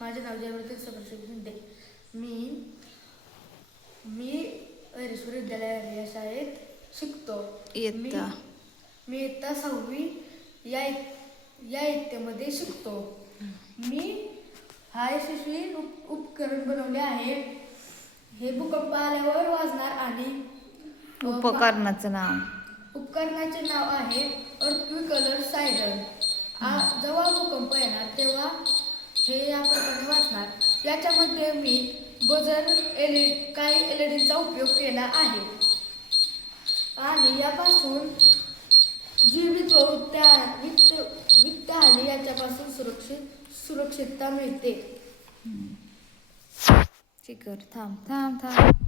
माझे नाव जयवंत सदाशिव शिंदे. मी हरेश्वर विद्यालय या शाळेत शिकतो. मी इयत्ता 6वी या इयत्तेमध्ये शिकतो. मी हा यशस्वी उपकरण बनवले आहे. हे भूकंप आल्यावर वाजणार आणि उपकरणाचे नाव आहे अर्थक्वेक अलर्ट सायरन. जेव्हा भूकंप येणार तेव्हा हे या प्रकारे वाजणार. याच्यामध्ये मी बजर काही एलईडीचा उपयोग केला आहे आणि यापासून जीवित व वित्त हानी याच्यापासून सुरक्षितता मिळते. थांब